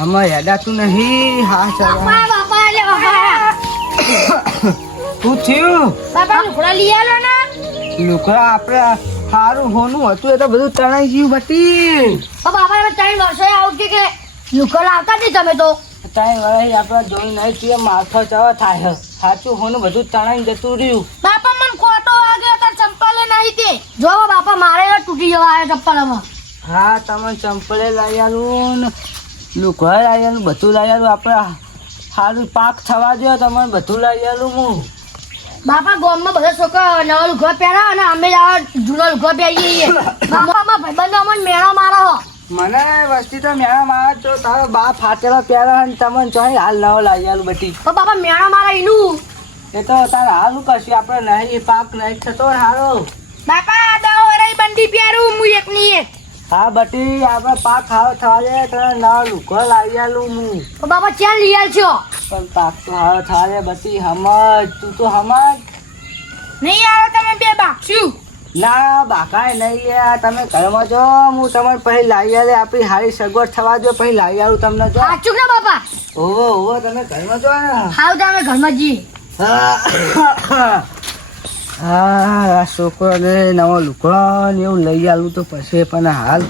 આમાં હેડાતું નહીં. હા ચાલ શું થયું? લુકડા આપડે સારું હોનું હતું એ તો બધું તણાઈ ગયું બટી. તાઈ વળી આપડે જોઈ નહીં છીએ માથો ચવા થાય સાચું હોનું બધું તણાઈ જતું રહ્યું. હા તમે ચંપલે લઈ આલું ને લુકડા લઈ આલું બધું લઈ આલું આપડે સારું પાક થવા દો તમારે બધું લઈ આલું હું. બાપા ગામમાં બધા છોકરા નવા લુગડા પહેરા અને અમે જૂનો લુગડા પહેરીએ. બાપામાં ભાઈબંધો અમને મેળો મારો. મને વસ્તી તો મેળા મારા છો તારો બા ફાટેલો પહેરો ને તમને ચોઈ હાલ નવો લઈ આલું બટી. તો બાપા મેળો મારા એનું એ તો તારે હાલું કશું આપણે નહીં પાક નહીં થતો ને હારો. બાપા દવા વરાઈ બંડી પહેરું હું એકની એક. હા બટી આપણે પાક ખાવ થવા દે તો નવા લુકો લાવી આલું હું. તો બાપા ચાલ લઈ આવજો. પણ પાક તો હાવ થવા દે બટી સમજ તું તો સમજ. નહીં આવે તમે બે બાકશું. ના બાકાય નહીં યાર તમે ઘરમાં જો હું તમારે પછી લાવી આલે આપણી હારી સગવડ થવા દો પછી લાવી આલું તમને જો. સાચું ને બાપા? ઓહો ઓહો તમે ઘરમાં જો ને. હાવ તમે ઘરમાં જઈએ. હા આ છોકરાને નવો લુકડો ને એવું લઈ આલું તો પછી પણ હાલ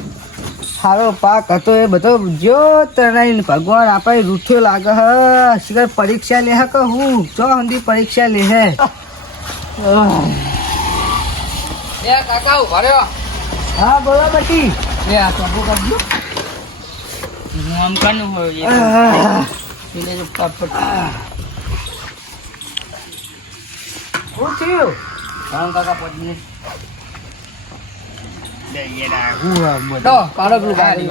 સારો પાક હતો એ બધો જો તણાઈને ભગવાન આપણે રૂઠ્યો લાગે હ શિખર પરીક્ષા લે કે હું જો હંધી પરીક્ષા લે હે. કાકા ઉભા રહ્યો. હા બોલો બટી. આ ચાબુ કરજો. હું આમ કાનું હોય એટલે જો પાપડ શું થયું? કામ કાકા પડી તો કાળો પેલું ગાડી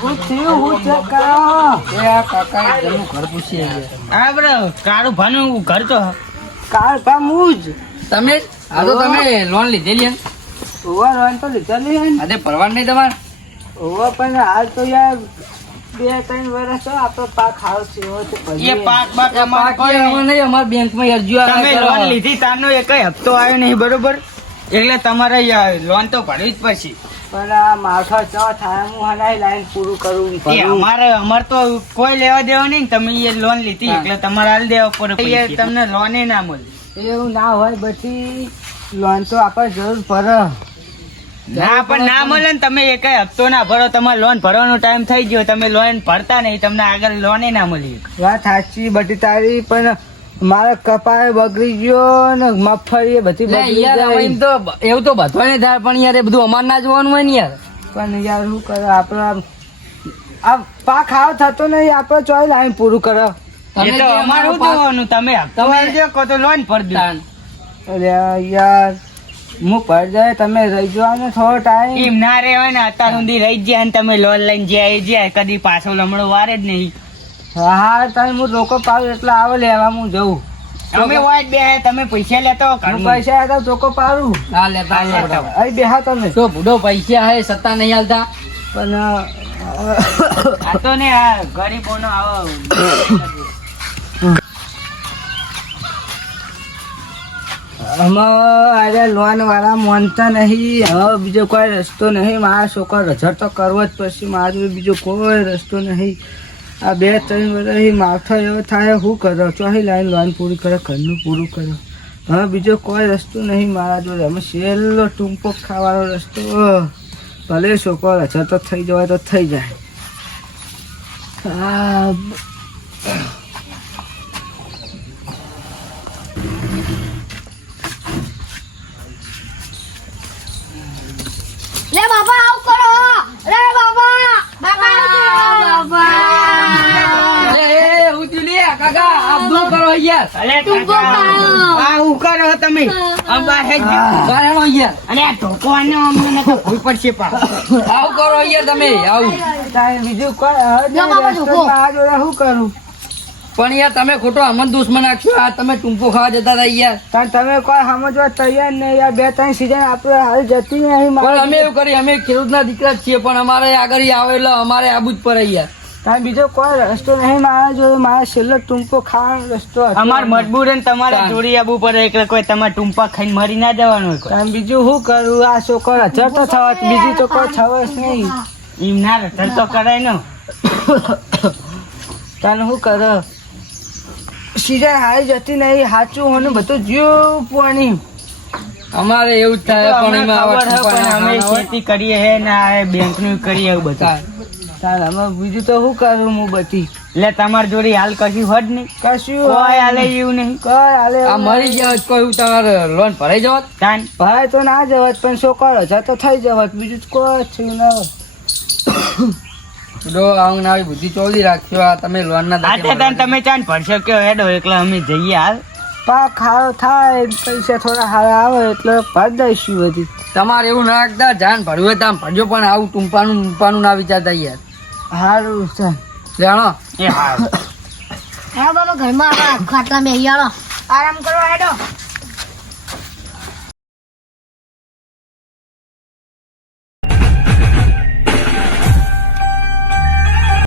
શું થયું હું ચેક કરો. એ આ કાકા ઘરનું ઘર પૂછી આ બરો કાળું ભાનું ઘર તો કાળ કામ હું જ તમે આ તો તમે લોન લીધેલી એમ ઓવર હોય તો લીધેલી હે ને. આજે પરવાન નહીં તમારે ઓવર પણ હાલ તો યાર 2-3 વર્ષ તો આપણો પાક હાવ થયો તો પછી એ પાક બાક અમારે કોઈ નહીં અમાર બેંકમાં અરજીઓ તમે લોન લીધી તારનો એકય હપ્તો આવ્યો નહીં બરોબર એટલે તમારે લોન તો ભરવી જ પછી પણ આ માથા ચો થાય હું હનાઈ લાઈન પૂરું કરું એ અમાર તો કોઈ લેવા દેવા નહીં ને તમે એ લોન લીધી એટલે તમારે હાલ દેવા પડે તમને લોને ના મળે એવું ના હોય બધી લોન તો આપણે જરૂર પડે. ના પણ ના મળે ને તમે એકય હપ્તો ના ભરો તમારે લોન ભરવાનો ટાઈમ થઈ ગયો તમે લોન ભરતા નહીં તમને આગળ લોને ના મળી. વાત સાચી બધી તારી પણ મારે કપાય બગડી ગયો ને મગફળી એ બધી બગડી યાર જાય. હવે તો એવું તો બધો નહીં થાય પણ યાર એ બધું અમાર ના જોવાનું હોય ને યાર પણ યાર શું કરે આપણે આ પાક હાવ થતો નહીં આપણે ચોઈ લાઈન પૂરું કરે. એ તો અમારું જોવાનું તમે હપ્તો ભરજો કો તો લોન ભરજો. અરે યાર હું પર જાય તમે રહી જાઓ ને થોડો ટાઈમ. એમ ના રહેવાય ને અત્યાર સુધી રહી ગયા ને તમે લોન લઈને જ્યાં કદી પાછો લમણો વારે જ નહીં. હા તમે હું લોકો પાડું એટલે આવે લેવા હું જઉં. અમે વાટ બે તમે પૈસા લેતો હું પૈસા હતા ચોખ્ખો પાડું. હા લેતા અહીં બેહા તમે તો બુડો પૈસા હે સત્તા નહીં હાલતા પણ આ તો ને આ ગરીબોનો આવો અરે લોન વાળા માનતા નહીં હવે બીજો કોઈ રસ્તો નહીં. મારા છોકરા રજર તો કરવો જ પછી મારું બીજો કોઈ રસ્તો નહીં. આ 2-3 વર્ષ માથો એવો થાય શું કરો ચોહી લાઈન લોન પૂરી કરે ઘરનું પૂરું કરો હવે બીજો કોઈ રસ્તો નહીં મારા જોડે. અમે છેલ્લો ટૂંપો ખાવાનો રસ્તો ભલે છોકરો રજર તો થઈ જવાય તો થઈ જાય. લે બાપા આવ કરો. રે બાપા બાપા કાકા અબદુલ કરો યાર આ હું કરો તમે અંબાર હે ગારેનો યાર અને આ ઢોકવાનો અમને તો કોઈ પડશે પા આવ કરો યાર તમે આવ તારે બીજું કોઈ શું કરું પણ યાર તમે ખોટો અમન દુશ્મન નાખ્યો આ તમે ટૂંપો ખાવા જતા હતા યાર કારણ તમે કોઈ સમજવા તૈયાર નહીં યાર 2-3 સીઝન આપણે હાલ જતી નહીં. પણ અમે એવું કરી અમે ખેડૂતના દીકરા જ છીએ પણ અમારે આગળ આવે એટલે અમારે આબુ જ પડે યાર કાંઈ બીજો કોઈ રસ્તો નહીં મારા જોડે. મારા છેલ્લો ટૂંપો ખાવાનો રસ્તો હતો. અમાર મજબૂરન તમારે જોડી આવવું પડે એટલે કોઈ તમારે ટૂંપા ખાઈને મરી ના જવાનું હોય કોઈ. કાંઈ બીજું શું કરું? આ છોકરો રજર તો થવાત, બીજું તો કોઈ થવાશ નહીં. એમ ના રટણ તો કરાય ને. તને શું કરો? સીઝન હારી જતી નહીં, સાચું હોનું બધું જીવ પાણી. અમારે એવું જ થાય પણ અમને એમાં ખબર હે, પણ અમે અમે ખેતી કરીએ હે ને આ બેંક નું કરીએ એવું બધું. તાર અમે બીજું તો શું કરું હું બધી? એટલે તમારી જોડી હાલ કશું હોત નહીં, કશું કોઈ હાલે એવું નહીં. કઈ હાલે આ મરી ગયા હોત કોઈ તમારે લોન ભરાઈ જવાત તાન. ભાઈ તો ના જવત, પણ છોકરો રજા તો થઈ જવત, બીજું તો કોઈ થયું ના હોત. આવી બુદ્ધિ ચોલી રાખ્યો આ તમે લોન ના તમે ચાન ભરશો કયો હેડો એટલે અમે જઈએ હાલ. પાક સારો થાય, પૈસા થોડા સારા આવે એટલે ભરી દઈશું બધી. તમારે એવું ના રાખતા જાન ભરવું હોય તો આમ ભરજો પણ આવું ટૂંપાનું ના વિચારતા યાર. સારું છે. જાણો એ હા હા બાબા ઘરમાં આવા ખાટલા મેં આરામ કરવા હેડો.